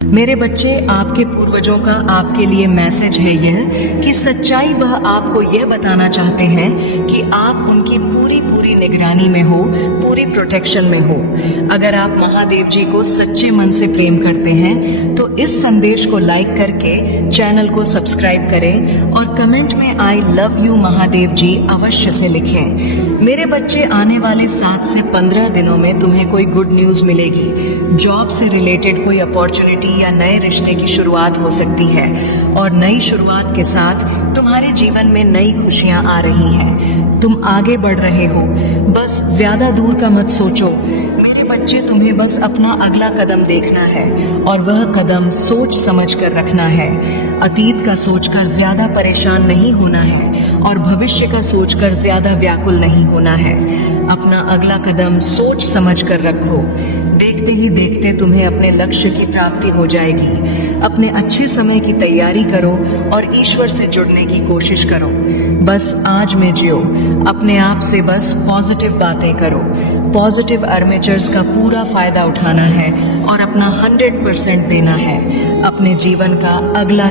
मेरे बच्चे, आपके पूर्वजों का आपके लिए मैसेज है यह कि सच्चाई वह आपको यह बताना चाहते हैं कि आप उनकी पूरी पूरी निगरानी में हो, पूरी प्रोटेक्शन में हो। अगर आप महादेव जी को सच्चे मन से प्रेम करते हैं तो इस संदेश को लाइक करके चैनल को सब्सक्राइब करें और कमेंट में आई लव यू महादेव जी अवश्य से लिखें। मेरे बच्चे, आने वाले 7 से 15 दिनों में तुम्हें कोई गुड न्यूज मिलेगी। जॉब से रिलेटेड कोई अपॉर्चुनिटी या नए रिश्ते की शुरुआत हो सकती है और नई शुरुआत के साथ तुम्हारे जीवन में नई खुशियां आ रही हैं। तुम आगे बढ़ रहे हो, बस ज्यादा दूर का मत सोचो। मेरे बच्चे, तुम्हें बस अपना अगला कदम देखना है और वह कदम सोच समझ कर रखना है। अतीत का सोचकर ज्यादा परेशान नहीं होना है और भविष्य का सोचकर ज्यादा व्याकुल नहीं होना है। अपना अगला कदम सोच समझ कर रखो। देखते ही देखते तुम्हें अपने लक्ष्य की प्राप्ति हो जाएगी। अपने अच्छे समय की तैयारी करो और ईश्वर से जुड़ने की कोशिश करो। बस आज में जियो, अपने आप से बस पॉजिटिव बातें करो। पॉजिटिव आर्मेचर्स का पूरा फायदा उठाना है और अपना 100% देना है। अपने जीवन का अगला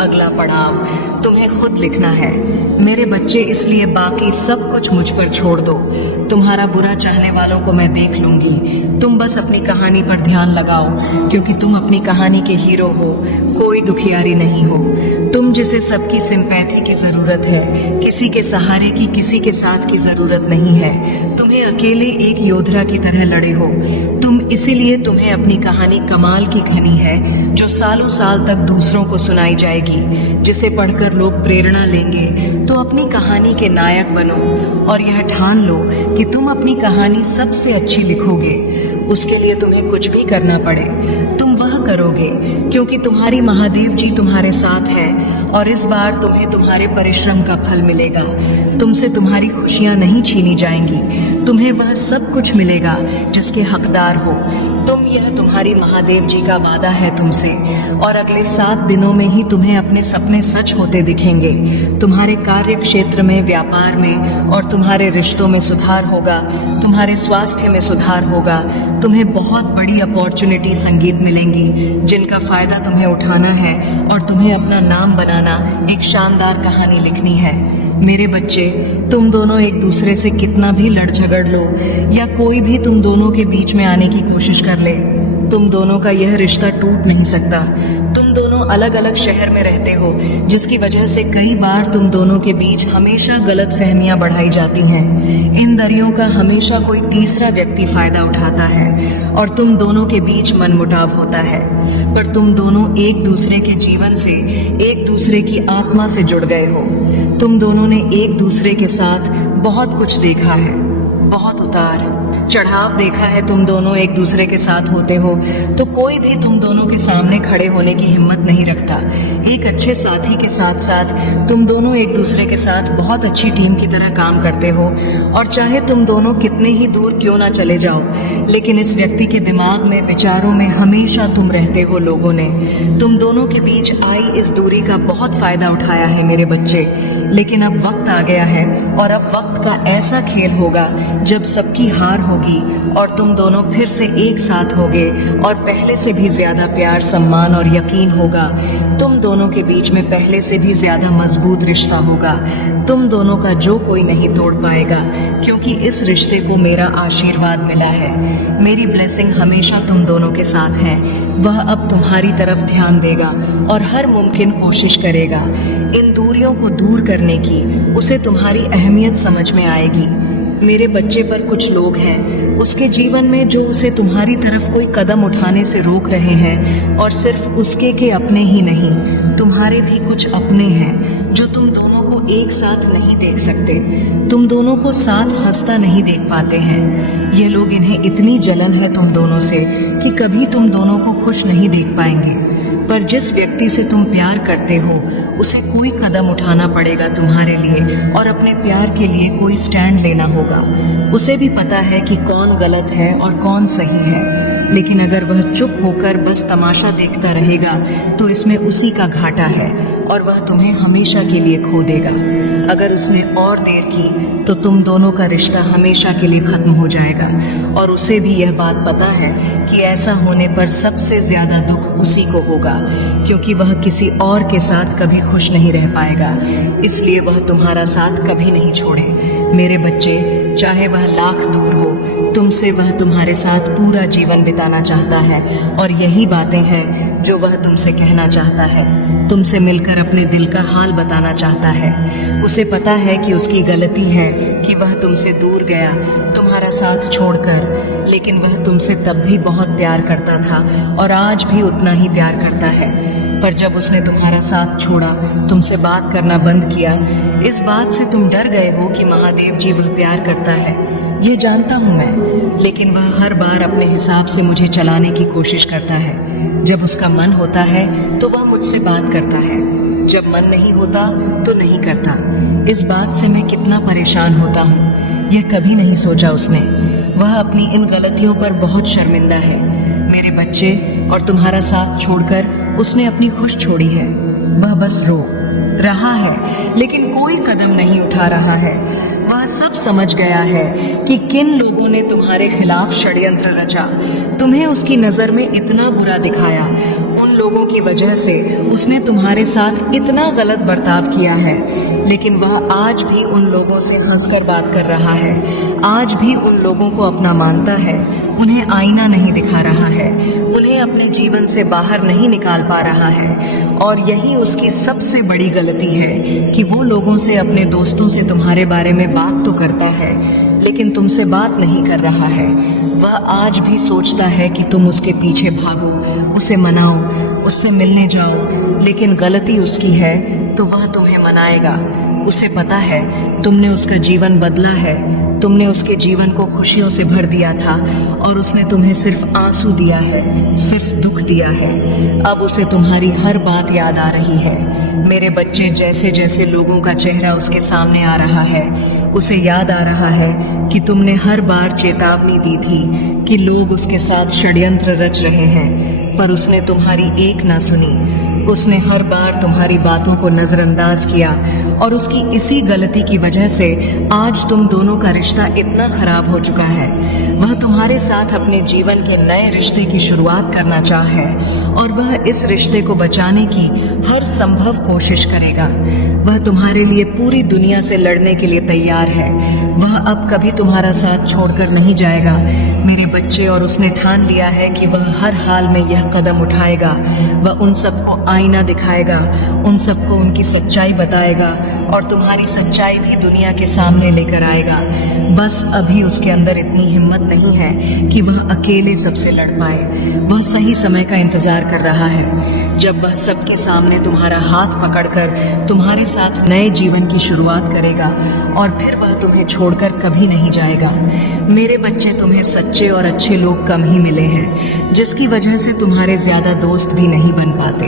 अगला पड़ाव तुम्हें खुद लिखना है। मेरे बच्चे, इसलिए बाकी सब कुछ मुझ पर छोड़ दो। तुम्हारा बुरा चाहने वालों को मैं देख लूंगी। तुम बस अपनी कहानी पर ध्यान लगाओ, क्योंकि तुम अपनी कहानी के हीरो हो, कोई दुखियारी नहीं हो। तुम जिसे सबकी सिंपैथी की जरूरत है, किसी के सहारे की, किसी के साथ की जरूरत नहीं है। तुम्हें अकेले एक योद्धा की तरह लड़े हो तुम, इसीलिए तुम्हें अपनी कहानी कमाल की घनी है, जो सालों साल तक दूसरों को सुनाई जाएगी, जिसे पढ़कर लोग प्रेरणा लेंगे। तो अपनी कहानी के नायक बनो और यह ठान लो कि तुम अपनी कहानी सबसे अच्छी लिखोगे। उसके लिए तुम्हें कुछ भी करना पड़े, तुम वह करोगे, क्योंकि तुम्हारी महादेव जी तुम्हारे साथ है और इस बार तुम्हें तुम्हारे परिश्रम का फल मिलेगा। तुमसे तुम्हारी खुशियां नहीं छीनी जाएंगी, तुम्हें वह सब कुछ मिलेगा जिसके हकदार हो तुम। यह तुम्हारी महादेव जी का वादा है तुमसे, और अगले 7 दिनों में ही तुम्हें अपने सपने सच होते दिखेंगे। तुम्हारे कार्य क्षेत्र में, व्यापार में और तुम्हारे रिश्तों में सुधार होगा, तुम्हारे स्वास्थ्य में सुधार होगा। तुम्हें बहुत बड़ी अपॉर्चुनिटी संगीत मिलेंगी, जिनका फायदा तुम्हें उठाना है और तुम्हें अपना नाम बनाना, एक शानदार कहानी लिखनी है। मेरे बच्चे, तुम दोनों एक दूसरे से कितना भी लड़ झगड़ लो या कोई भी तुम दोनों के बीच में आने की कोशिश कर ले, तुम दोनों का यह रिश्ता टूट नहीं सकता। तुम दोनों अलग अलग शहर में रहते हो, जिसकी वजह से कई बार तुम दोनों के बीच हमेशा गलत फहमियां बढ़ाई जाती हैं। इन दरियों का हमेशा कोई तीसरा व्यक्ति फायदा उठाता है और तुम दोनों के बीच मनमुटाव होता है। पर तुम दोनों एक दूसरे के जीवन से, एक दूसरे की आत्मा से जुड़ गए हो। तुम दोनों ने एक दूसरे के साथ बहुत कुछ देखा है, बहुत उतार चढ़ाव देखा है। तुम दोनों एक दूसरे के साथ होते हो तो कोई भी तुम दोनों के सामने खड़े होने की हिम्मत नहीं रखता। एक अच्छे साथी के साथ साथ तुम दोनों एक दूसरे के साथ बहुत अच्छी टीम की तरह काम करते हो, और चाहे तुम दोनों कितने ही दूर क्यों ना चले जाओ, लेकिन इस व्यक्ति के दिमाग में, विचारों में हमेशा तुम रहते हो। लोगों ने तुम दोनों के बीच आई इस दूरी का बहुत फायदा उठाया है मेरे बच्चे, लेकिन अब वक्त आ गया है और अब वक्त का ऐसा खेल होगा जब सबकी हार होगी और तुम दोनों फिर से एक साथ होगे और पहले से भी ज्यादा प्यार, सम्मान और यकीन होगा। तुम दोनों के बीच में पहले से भी ज्यादा मजबूत रिश्ता होगा। तुम दोनों का जो कोई नहीं तोड़ पाएगा, क्योंकि इस रिश्ते को मेरा आशीर्वाद मिला है। मेरी ब्लेसिंग हमेशा तुम दोनों के साथ है। वह अब तुम्हारी तरफ ध्यान देगा और हर मुमकिन कोशिश करेगा इन दूरियों को दूर करने की। उसे तुम्हारी अहमियत समझ में आएगी। मेरे बच्चे, पर कुछ लोग हैं उसके जीवन में जो उसे तुम्हारी तरफ कोई कदम उठाने से रोक रहे हैं, और सिर्फ उसके के अपने ही नहीं, तुम्हारे भी कुछ अपने हैं जो तुम दोनों को एक साथ नहीं देख सकते, तुम दोनों को साथ हंसता नहीं देख पाते हैं। ये लोग, इन्हें इतनी जलन है तुम दोनों से कि कभी तुम दोनों को खुश नहीं देख पाएंगे। पर जिस व्यक्ति से तुम प्यार करते हो, उसे कोई कदम उठाना पड़ेगा तुम्हारे लिए और अपने प्यार के लिए कोई स्टैंड लेना होगा। उसे भी पता है कि कौन गलत है और कौन सही है। लेकिन अगर वह चुप होकर बस तमाशा देखता रहेगा तो इसमें उसी का घाटा है और वह तुम्हें हमेशा के लिए खो देगा। अगर उसने और देर की तो तुम दोनों का रिश्ता हमेशा के लिए खत्म हो जाएगा और उसे भी यह बात पता है कि ऐसा होने पर सबसे ज्यादा दुख उसी को होगा, क्योंकि वह किसी और के साथ कभी खुश नहीं रह पाएगा। इसलिए वह तुम्हारा साथ कभी नहीं छोड़े। मेरे बच्चे, चाहे वह लाख दूर हो, तुमसे वह तुम्हारे साथ पूरा जीवन बिताना चाहता है और यही बातें हैं जो वह तुमसे कहना चाहता है। तुमसे मिलकर अपने दिल का हाल बताना चाहता है। उसे पता है कि उसकी गलती है कि वह तुमसे दूर गया, तुम्हारा साथ छोड़कर, लेकिन वह तुमसे तब भी बहुत प्यार करता था और आज भी उतना ही प्यार करता है। पर जब उसने तुम्हारा साथ छोड़ा, तुमसे बात करना बंद किया, इस बात से तुम डर गए हो कि महादेव जी वह प्यार करता है। ये जानता हूँ मैं, लेकिन वह हर बार अपने हिसाब से मुझे चलाने की कोशिश करता है। जब उसका मन होता है तो वह मुझसे बात करता है, जब मन नहीं होता तो नहीं करता। इस बात से मैं कितना परेशान होता हूँ, यह कभी नहीं सोचा उसने। वह अपनी इन गलतियों पर बहुत शर्मिंदा है। मेरे बच्चे, और तुम्हारा साथ छोड़कर उसने अपनी खुश छोड़ी है। वह बस रो रहा है, लेकिन कोई कदम नहीं उठा रहा है। वह सब समझ गया है कि किन लोगों ने तुम्हारे खिलाफ षड्यंत्र रचा, तुम्हें उसकी नजर में इतना बुरा दिखाया। उन लोगों की वजह से उसने तुम्हारे साथ इतना गलत बर्ताव किया है, लेकिन वह आज भी उन लोगों से हंसकर बात कर रहा है। आज भी उन लोगों को अपना मानता है, उन्हें आईना नहीं दिखा रहा है, उन्हें अपने जीवन से बाहर नहीं निकाल पा रहा है। और यही उसकी सबसे बड़ी गलती है कि वो लोगों से, अपने दोस्तों से तुम्हारे बारे में बात तो करता है, लेकिन तुमसे बात नहीं कर रहा है। वह आज भी सोचता है कि तुम उसके पीछे भागो, उसे मनाओ, उससे मिलने जाओ, लेकिन गलती उसकी है तो वह तुम्हें मनाएगा। उसे पता है तुमने उसका जीवन बदला है, तुमने उसके जीवन को खुशियों से भर दिया था और उसने तुम्हें सिर्फ आंसू दिया है, सिर्फ दुख दिया है। अब उसे तुम्हारी हर बात याद आ रही है। मेरे बच्चे, जैसे जैसे लोगों का चेहरा उसके सामने आ रहा है, उसे याद आ रहा है कि तुमने हर बार चेतावनी दी थी कि लोग उसके साथ षड्यंत्र रच रहे हैं, पर उसने तुम्हारी एक ना सुनी। उसने हर बार तुम्हारी बातों को नजरअंदाज किया और उसकी इसी गलती की वजह से आज तुम दोनों का रिश्ता इतना खराब हो चुका है। वह तुम्हारे साथ अपने जीवन के नए रिश्ते की शुरुआत करना चाहे और वह इस रिश्ते को बचाने की हर संभव कोशिश करेगा। वह तुम्हारे लिए पूरी दुनिया से लड़ने के लिए तैयार है। वह अब कभी तुम्हारा साथ छोड़कर नहीं जाएगा मेरे बच्चे, और उसने ठान लिया है कि वह हर हाल में यह कदम उठाएगा। वह उन सबको आईना दिखाएगा, उन सबको उनकी सच्चाई बताएगा और तुम्हारी सच्चाई भी दुनिया के सामने लेकर आएगा। बस अभी उसके अंदर इतनी हिम्मत नहीं है कि वह अकेले सबसे लड़ पाए। वह सही समय का इंतजार कर रहा है, जब वह सबके सामने तुम्हारा हाथ पकड़कर तुम्हारे साथ नए जीवन की शुरुआत करेगा और फिर वह तुम्हें छोड़कर कभी नहीं जाएगा। मेरे बच्चे, तुम्हें सच्चे और अच्छे लोग कम ही मिले हैं, जिसकी वजह से तुम्हारे ज्यादा दोस्त भी नहीं बन पाते,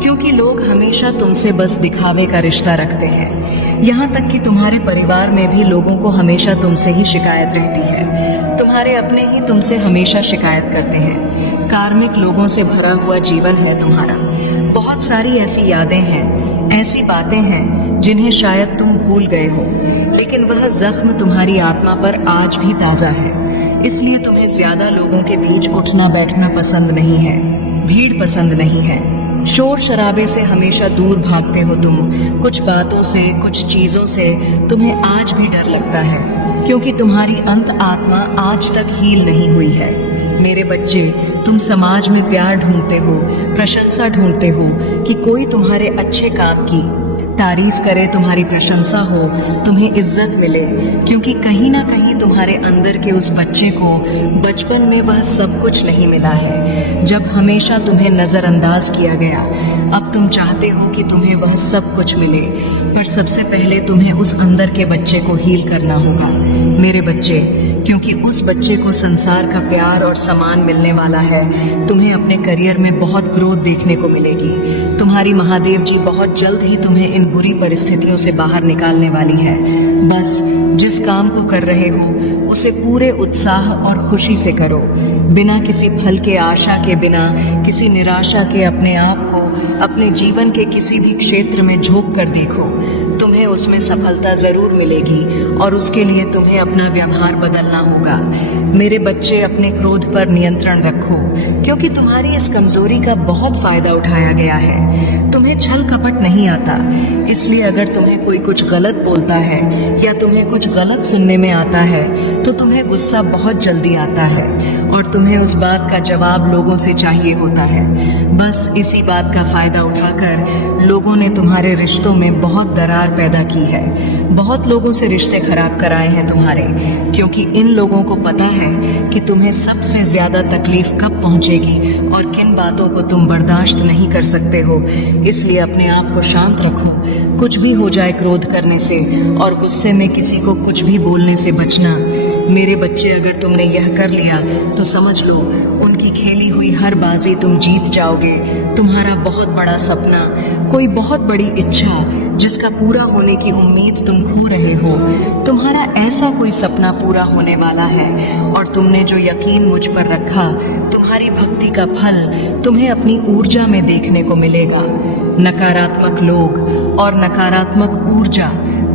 क्योंकि लोग हमेशा तुमसे बस दिखावे का रिश्ता रखते हैं। यहाँ तक कि तुम्हारे परिवार में भी लोगों को हमेशा तुमसे ही शिकायत रहती है। तुम्हारे अपने ही तुमसे हमेशा शिकायत करते हैं। कार्मिक लोगों से भरा हुआ जीवन है तुम्हारा। बहुत सारी ऐसी यादें हैं, ऐसी बातें हैं जिन्हें शायद तुम भूल गए हो, लेकिन वह जख्म तुम्हारी आत्मा पर आज भी ताजा है। इसलिए तुम्हें ज्यादा लोगों के बीच उठना बैठना पसंद नहीं है, भीड़ पसंद नहीं है, शोर शराबे से हमेशा दूर भागते हो तुम। कुछ बातों से, कुछ चीजों से तुम्हें आज भी डर लगता है, क्योंकि तुम्हारी अंत आत्मा आज तक हील नहीं हुई है। मेरे बच्चे, तुम समाज में प्यार ढूंढते हो, प्रशंसा ढूंढते हो कि कोई तुम्हारे अच्छे काम की तारीफ करे, तुम्हारी प्रशंसा हो, तुम्हें इज्जत मिले, क्योंकि कहीं ना कहीं तुम्हारे अंदर के उस बच्चे को बचपन में वह सब कुछ नहीं मिला है, जब हमेशा तुम्हें नजरअंदाज किया गया। अब तुम चाहते हो कि तुम्हें वह सब कुछ मिले, पर सबसे पहले तुम्हें उस अंदर के बच्चे को हील करना होगा मेरे बच्चे, क्योंकि उस बच्चे को संसार का प्यार और सम्मान मिलने वाला है। तुम्हें अपने करियर में बहुत ग्रोथ देखने को मिलेगी। तुम्हारी महादेव जी बहुत जल्द ही तुम्हें इन बुरी परिस्थितियों से बाहर निकालने वाली है। बस जिस काम को कर रहे हो उसे पूरे उत्साह और खुशी से करो। बिना किसी फल के आशा के, बिना किसी निराशा के अपने आप को अपने जीवन के किसी भी क्षेत्र में झोंक कर देखो। तुम्हें उसमें सफलता जरूर मिलेगी और उसके लिए तुम्हें अपना व्यवहार बदलना होगा। मेरे बच्चे, अपने क्रोध पर नियंत्रण रखो, क्योंकि तुम्हारी इस कमजोरी का बहुत फायदा उठाया गया है। तुम्हें छल कपट नहीं आता, इसलिए अगर तुम्हें कोई कुछ गलत बोलता है या तुम्हें कुछ गलत सुनने में आता है तो तुम्हें गुस्सा बहुत जल्दी आता है और तुम्हें उस बात का जवाब लोगों से चाहिए होता है। बस इसी बात का फायदा उठाकर लोगों ने तुम्हारे रिश्तों में बहुत दरार पैदा की है। बहुत लोगों से रिश्ते खराब कराए हैं तुम्हारे, क्योंकि इन लोगों को पता है कि तुम्हें सबसे ज्यादा तकलीफ कब पहुंचेगी और किन बातों को तुम बर्दाश्त नहीं कर सकते हो। इसलिए अपने आप को शांत रखो। कुछ भी हो जाए क्रोध करने से और गुस्से में किसी को कुछ भी बोलने से बचना। मेरे बच्चे, अगर तुमने यह कर लिया तो समझ लो उनकी खेली हुई हर बाजी तुम जीत जाओगे। तुम्हारा बहुत बड़ा सपना, कोई बहुत बड़ी इच्छा जिसका पूरा होने की उम्मीद तुम खो रहे हो, तुम्हारा ऐसा कोई सपना पूरा होने वाला है और तुमने जो यकीन मुझ पर रखा, तुम्हारी भक्ति का फल तुम्हें अपनी ऊर्जा में देखने को मिलेगा। नकारात्मक लोग और नकारात्मक ऊर्जा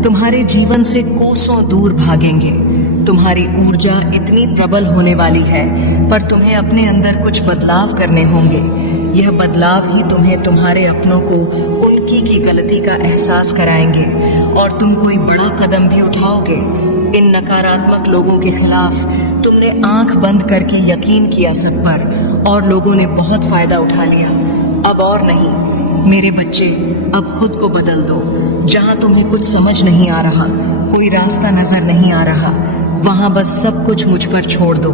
तुम्हारे जीवन से कोसों दूर भागेंगे। तुम्हारी ऊर्जा इतनी प्रबल होने वाली है, पर तुम्हें अपने अंदर कुछ बदलाव करने होंगे। यह बदलाव ही तुम्हें तुम्हारे अपनों को उनकी की गलती का एहसास कराएंगे और तुम कोई बड़ा कदम भी उठाओगे। इन नकारात्मक लोगों के खिलाफ तुमने आंख बंद करके यकीन किया सब पर और लोगों ने बहुत फायदा उठा लिया। अब और नहीं मेरे बच्चे, अब खुद को बदल दो। जहां तुम्हें कुछ समझ नहीं आ रहा, कोई रास्ता नजर नहीं आ रहा, वहां बस सब कुछ मुझ पर छोड़ दो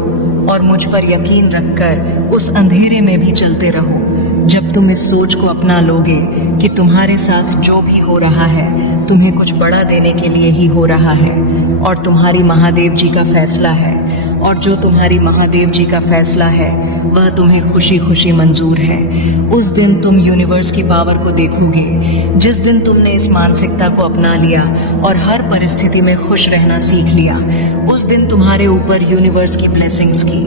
और मुझ पर यकीन रखकर उस अंधेरे में भी चलते रहो। जब तुम इस सोच को अपना लोगे कि तुम्हारे साथ जो भी हो रहा है तुम्हें कुछ बड़ा देने के लिए ही हो रहा है और तुम्हारी महादेव जी का फैसला है, और जो तुम्हारी महादेव जी का फैसला है वह तुम्हें खुशी खुशी मंजूर है, उस दिन तुम यूनिवर्स की पावर को देखोगे। जिस दिन तुमने इस मानसिकता को अपना लिया और हर परिस्थिति में खुश रहना सीख लिया, उस दिन तुम्हारे ऊपर यूनिवर्स की ब्लेसिंग्स की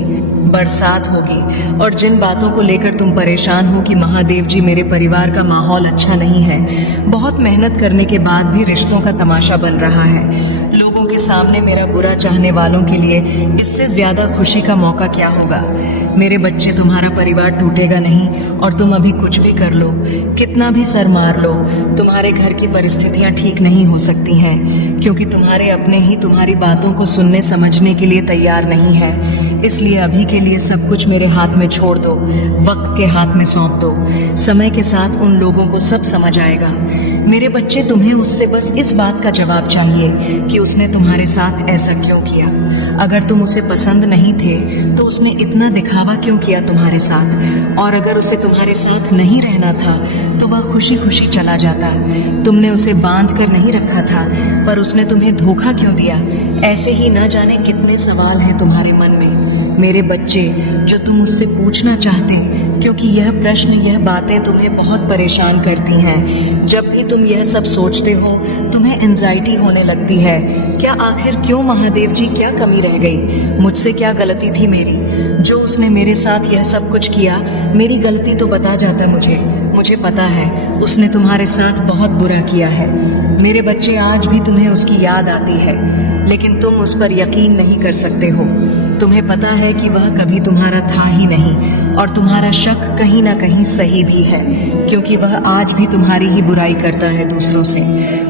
बरसात होगी। और जिन बातों को लेकर तुम परेशान हो कि महादेव जी, मेरे परिवार का माहौल अच्छा नहीं है, बहुत मेहनत करने के बाद भी रिश्तों का तमाशा बन रहा है, लोगों के सामने मेरा बुरा चाहने वालों के लिए इससे ज्यादा खुशी का मौका क्या होगा। मेरे बच्चे, तुम्हारा परिवार टूटेगा नहीं और तुम अभी कुछ भी कर लो, कितना भी सर मार लो, तुम्हारे घर की परिस्थितियां ठीक नहीं हो सकती हैं, क्योंकि तुम्हारे अपने ही तुम्हारी बातों को सुनने समझने के लिए तैयार नहीं है। इसलिए अभी के लिए सब कुछ मेरे हाथ में छोड़ दो, वक्त के हाथ में सौंप दो। समय के साथ उन लोगों को सब समझ आएगा। मेरे बच्चे, तुम्हें उससे बस इस बात का जवाब चाहिए कि उसने तुम्हारे साथ ऐसा क्यों किया। अगर तुम उसे पसंद नहीं थे तो उसने इतना दिखावा क्यों किया तुम्हारे साथ, और अगर उसे तुम्हारे साथ नहीं रहना था तो वह खुशी खुशी चला जाता। तुमने उसे बांध कर नहीं रखा था, पर उसने तुम्हें धोखा क्यों दिया। ऐसे ही न जाने कितने सवाल हैं तुम्हारे मन में मेरे बच्चे, जो तुम उससे पूछना चाहते, क्योंकि यह प्रश्न, यह बातें तुम्हें बहुत परेशान करती हैं। जब भी तुम यह सब सोचते हो तुम्हें एंजाइटी होने लगती है। क्या आखिर क्यों महादेव जी, क्या कमी रह गई, मुझसे क्या गलती थी मेरी, जो उसने मेरे साथ यह सब कुछ किया। मेरी गलती तो बता जाता मुझे पता है उसने तुम्हारे साथ बहुत बुरा किया है। मेरे बच्चे, आज भी तुम्हें उसकी याद आती है, लेकिन तुम उस पर यकीन नहीं कर सकते हो। तुम्हें पता है कि वह कभी तुम्हारा था ही नहीं और तुम्हारा शक कहीं ना कहीं सही भी है, क्योंकि वह आज भी तुम्हारी ही बुराई करता है दूसरों से,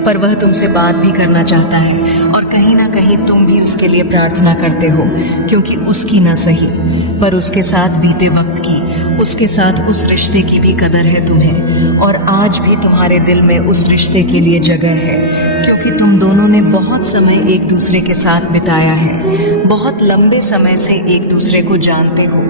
पर वह तुमसे बात भी करना चाहता है और कहीं ना कहीं तुम भी उसके लिए प्रार्थना करते हो, क्योंकि उसकी ना सही पर उसके साथ बीते वक्त की, उसके साथ उस रिश्ते की भी कदर है तुम्हें, और आज भी तुम्हारे दिल में उस रिश्ते के लिए जगह है, क्योंकि तुम दोनों ने बहुत समय एक दूसरे के साथ बिताया है, बहुत लंबे समय से एक दूसरे को जानते हो,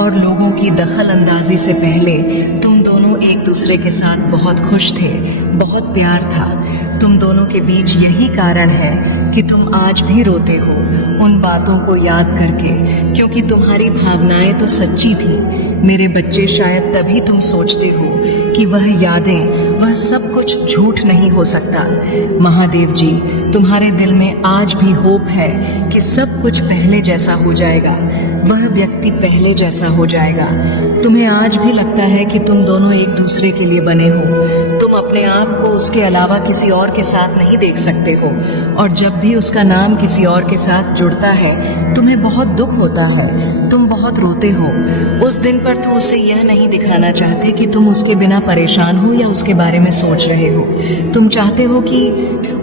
और लोगों की दखल अंदाजी से पहले तुम दोनों एक दूसरे के साथ बहुत खुश थे, बहुत प्यार था। तुम दोनों के बीच यही कारण है कि तुम आज भी रोते हो उन बातों को याद करके, क्योंकि तुम्हारी भावनाएं तो सच्ची थी। मेरे बच्चे, शायद तभी तुम सोचते हो कि वह यादें, वह सब कुछ झूठ नहीं हो सकता। महादेव जी, तुम्हारे दिल में आज भी होप है कि सब कुछ पहले जैसा हो जाएगा। वह व्यक्ति पहले जैसा हो जाएगा। तुम्हें आज भी लगता है कि तुम दोनों एक दूसरे के लिए बने हो। तुम अपने आप को उसके अलावा किसी और के साथ नहीं देख सकते हो, और जब भी उसका नाम किसी और के साथ जुड़ता है तुम्हें बहुत दुख होता है, तुम बहुत रोते हो। उस दिन पर तुम उसे यह नहीं दिखाना चाहते कि तुम उसके बिना परेशान हो या उसके बारे में सोच रहे हो। तुम चाहते हो कि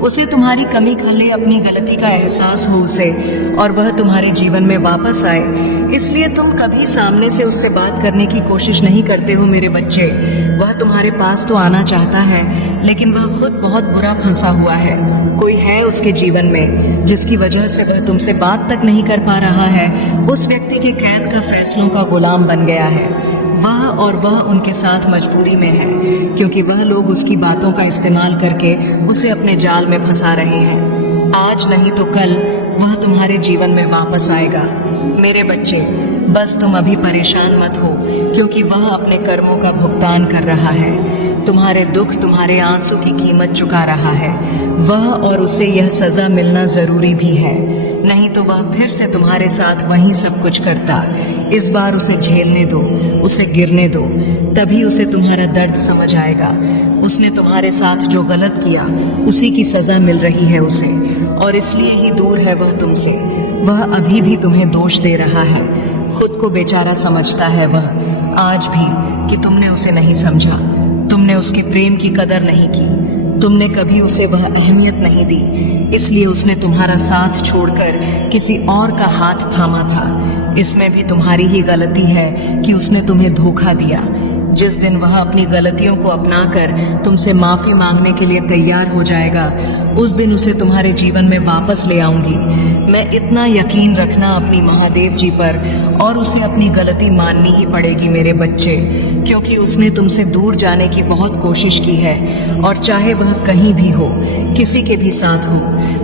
उसे तुम्हारी कमी खले अपनी गलती का एहसास हो उसे, और वह तुम्हारे जीवन में वापस आए। इसलिए तुम कभी सामने से उससे बात करने की कोशिश नहीं करते हो मेरे बच्चे। वह तुम्हारे पास तो आना चाहता है, लेकिन वह खुद बहुत बुरा फंसा हुआ है। कोई है उसके जीवन में जिसकी वजह से वह तुमसे बात तक नहीं कर पा रहा है। उस व्यक्ति के कैद का फैसलों का गुलाम बन गया है। वह उनके साथ मजबूरी में है, क्योंकि वह लोग उसकी बातों का इस्तेमाल करके उसे अपने जाल में फंसा रहे हैं। आज नहीं तो कल वह तुम्हारे जीवन में वापस आएगा। मेरे बच्चे, बस तुम अभी परेशान मत हो, क्योंकि वह अपने कर्मों का भुगतान कर रहा है। तुम्हारे दुख, तुम्हारे आंसू की कीमत चुका रहा है। वह और उसे यह सजा मिलना जरूरी भी है, नहीं तो वह फिर से तुम्हारे साथ वही सब कुछ करता। इस बार उसे झेलने दो, उसे गिरने दो, तभी उसे तुम्हारा दर्द समझ आएगा। उसने तुम्हारे साथ जो गलत किया उसी की सजा मिल रही है उसे, और इसलिए ही दूर है वह तुमसे। वह अभी भी तुम्हें दोष दे रहा है, खुद को बेचारा समझता है वह आज भी कि तुमने उसे नहीं समझा, तुमने उसके प्रेम की कदर नहीं की, तुमने कभी उसे वह अहमियत नहीं दी। इसलिए उसने तुम्हारा साथ छोड़कर किसी और का हाथ थामा था। इसमें भी तुम्हारी ही गलती है कि उसने तुम्हें धोखा दिया। जिस दिन वह अपनी गलतियों को अपनाकर तुमसे माफी मांगने के लिए तैयार हो जाएगा, उस दिन उसे तुम्हारे जीवन में वापस ले आऊंगी मैं। इतना यकीन रखना अपनी महादेव जी पर, और उसे अपनी गलती माननी ही पड़ेगी मेरे बच्चे, क्योंकि उसने तुमसे दूर जाने की बहुत कोशिश की है। और चाहे वह कहीं भी हो, किसी के भी साथ हो,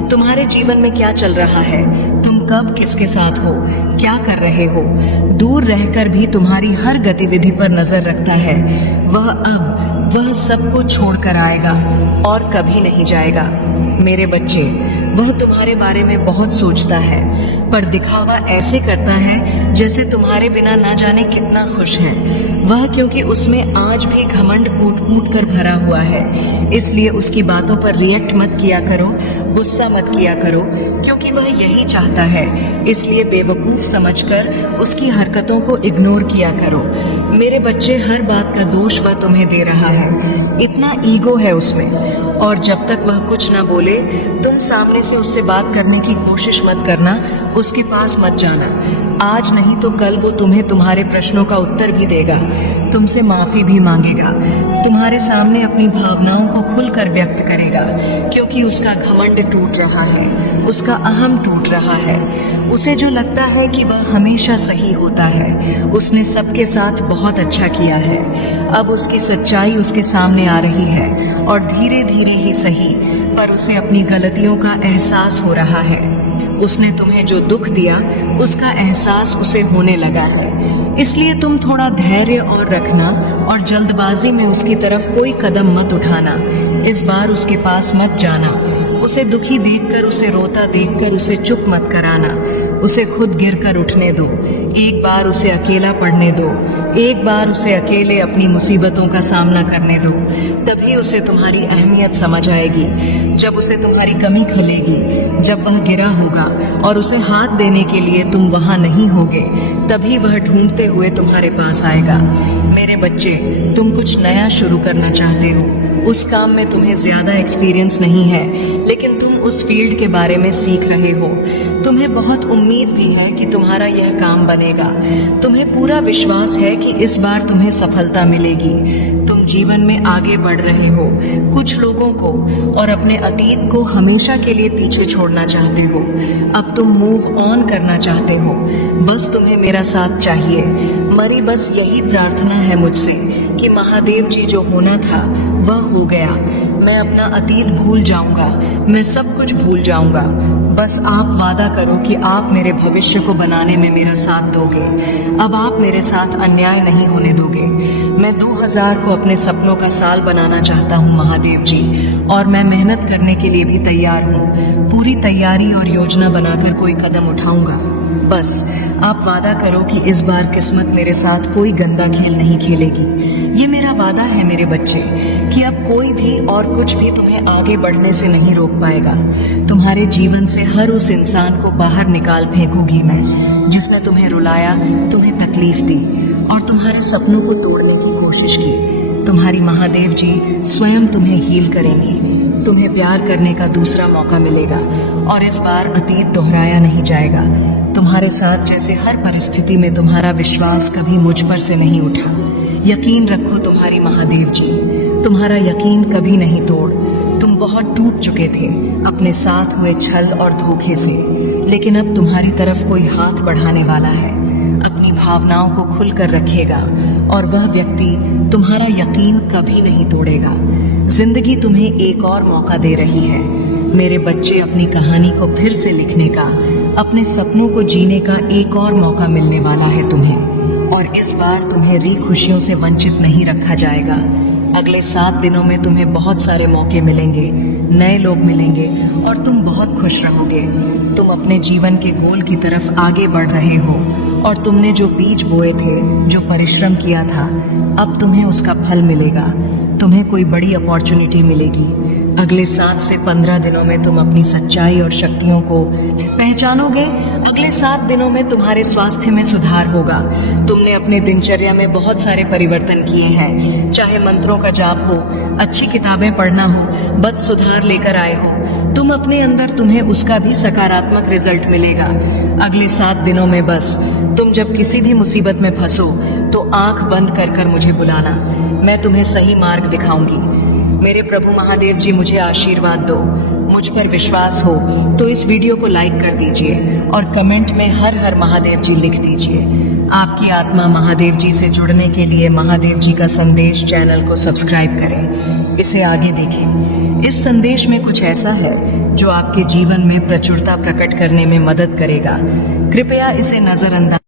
तुम्हारे जीवन में क्या चल रहा है, तुम कब किसके साथ हो, क्या कर रहे हो, दूर रहकर भी तुम्हारी हर गतिविधि पर नजर रखता है। वह सबको छोड़कर आएगा और कभी नहीं जाएगा। मेरे बच्चे, वह तुम्हारे बारे में बहुत सोचता है, पर दिखावा ऐसे करता है जैसे तुम्हारे बिना ना जाने कितना खुश है वह, क्योंकि उसमें आज भी घमंड कूट कूट कर भरा हुआ है। इसलिए उसकी बातों पर रिएक्ट मत किया करो, गुस्सा मत किया करो, क्योंकि वह यही चाहता है। इसलिए बेवकूफ समझकर उसकी हरकतों को इग्नोर किया करो। मेरे बच्चे, हर बात का दोष वह तुम्हें दे रहा है, इतना ईगो है उसमें। और जब तक वह कुछ ना बोले, तुम सामने से उससे बात करने की कोशिश मत करना, उसके पास मत जाना। आज नहीं तो कल वो तुम्हें तुम्हारे प्रश्नों का उत्तर भी देगा, तुमसे माफी भी मांगेगा, तुम्हारे सामने अपनी भावनाओं को खुलकर व्यक्त करेगा, क्योंकि उसका घमंड टूट रहा है, उसका अहम टूट रहा है। उसे जो लगता है कि वह हमेशा सही होता है, उसने सबके साथ बहुत अच्छा किया है। अब उसकी सच्चाई उसके सामने आ रही है, और धीरे धीरे ही सही, पर उसे अपनी गलतियों का एहसास हो रहा है। उसने तुम्हें जो दुख दिया उसका एहसास उसे होने लगा है। इसलिए तुम थोड़ा धैर्य और रखना, और जल्दबाजी में उसकी तरफ कोई कदम मत उठाना। इस बार उसके पास मत जाना। उसे दुखी देखकर, उसे रोता देखकर उसे चुप मत कराना। उसे खुद गिरकर उठने दो। एक बार उसे अकेला पड़ने दो। एक बार उसे अकेले अपनी मुसीबतों का सामना करने दो। तभी उसे तुम्हारी अहमियत समझ आएगी। जब उसे तुम्हारी कमी खलेगी, जब वह गिरा होगा और उसे हाथ देने के लिए तुम वहां नहीं होगे, तभी वह ढूंढते हुए तुम्हारे पास आएगा। मेरे बच्चे, तुम कुछ नया शुरू करना चाहते हो। उस काम में तुम्हें ज्यादा एक्सपीरियंस नहीं है, लेकिन तुम उस फील्ड के बारे में सीख रहे हो। तुम्हें बहुत उम्मीद भी है कि तुम्हारा यह काम बनेगा। तुम्हें पूरा विश्वास है कि इस बार तुम्हें सफलता मिलेगी। तुम जीवन में आगे बढ़ रहे हो। कुछ लोगों को और अपने अतीत को हमेशा के लिए पीछे छोड़ना चाहते हो। अब तुम मूव ऑन करना चाहते हो। बस तुम्हें मेरा साथ चाहिए। मरी बस यही प्रार्थना है मुझसे कि महादेव जी जो होना था वह हो गया। मैं अपना अतीत भूल जाऊंगा, मैं सब कुछ भूल जाऊंगा। बस आप वादा करो कि आप मेरे भविष्य को बनाने में मेरा साथ दोगे। अब आप मेरे साथ अन्याय नहीं होने दोगे। मैं 2000 को अपने सपनों का साल बनाना चाहता हूँ महादेव जी, और मैं मेहनत करने के लिए भी तैयार हूँ। पूरी तैयारी और योजना बनाकर कोई कदम उठाऊंगा। बस आप वादा करो कि इस बार किस्मत मेरे साथ कोई गंदा खेल नहीं खेलेगी। ये मेरा वादा है मेरे बच्चे कि अब कोई भी और कुछ भी तुम्हें आगे बढ़ने से नहीं रोक पाएगा। तुम्हारे जीवन से हर उस इंसान को बाहर निकाल फेंकूंगी मैं जिसने तुम्हें रुलाया, तुम्हें तकलीफ दी और तुम्हारे सपनों को तोड़ने की कोशिश की। तुम्हारी महादेव जी स्वयं तुम्हें हील करेंगी। तुम्हें प्यार करने का दूसरा मौका मिलेगा और इस बार अतीत दोहराया नहीं जाएगा। तुम्हारे साथ जैसे हर परिस्थिति में तुम्हारा विश्वास कभी मुझ पर से नहीं उठा। यकीन रखो तुम्हारी महादेव जी, तुम्हारा यकीन कभी नहीं तोड़। तुम बहुत टूट चुके थे अपने साथ हुए छल और धोखे से, लेकिन अब तुम्हारी तरफ कोई हाथ बढ़ाने वाला है, अपनी भावनाओं को खुलकर रखेगा और वह व्यक्ति तुम्हारा यकीन कभी नहीं तोड़ेगा। जिंदगी तुम्हें एक और मौका दे रही है मेरे बच्चे। अपनी कहानी को फिर से लिखने का, अपने सपनों को जीने का एक और मौका मिलने वाला है तुम्हें, और इस बार तुम्हें री खुशियों से वंचित नहीं रखा जाएगा। अगले 7 दिनों में तुम्हें बहुत सारे मौके मिलेंगे, नए लोग मिलेंगे और तुम बहुत खुश रहोगे। तुम अपने जीवन के गोल की तरफ आगे बढ़ रहे हो और तुमने जो बीज बोए थे, जो परिश्रम किया था, अब तुम्हें उसका फल मिलेगा। तुम्हें कोई बड़ी अपॉर्चुनिटी मिलेगी। अगले 7 से 15 दिनों में तुम अपनी सच्चाई और शक्तियों को पहचानोगे। अगले 7 दिनों में तुम्हारे स्वास्थ्य में सुधार होगा। तुमने अपने दिनचर्या में बहुत सारे परिवर्तन किए हैं, चाहे मंत्रों का जाप हो, अच्छी किताबें पढ़ना हो, बद सुधार लेकर आए हो। तुम अपने अंदर, तुम्हें उसका भी सकारात्मक रिजल्ट मिलेगा। अगले 7 दिनों में बस तुम जब किसी भी मुसीबत में फंसो तो आंख बंद कर कर मुझे बुलाना, मैं तुम्हें सही मार्ग दिखाऊंगी। मेरे प्रभु महादेव जी मुझे आशीर्वाद दो। मुझ पर विश्वास हो तो इस वीडियो को लाइक कर दीजिए और कमेंट में हर हर महादेव जी लिख दीजिए। आपकी आत्मा महादेव जी से जुड़ने के लिए महादेव जी का संदेश चैनल को सब्सक्राइब करें, इसे आगे देखें। इस संदेश में कुछ ऐसा है जो आपके जीवन में प्रचुरता प्रकट करने में मदद करेगा। कृपया इसे नजरअंदाज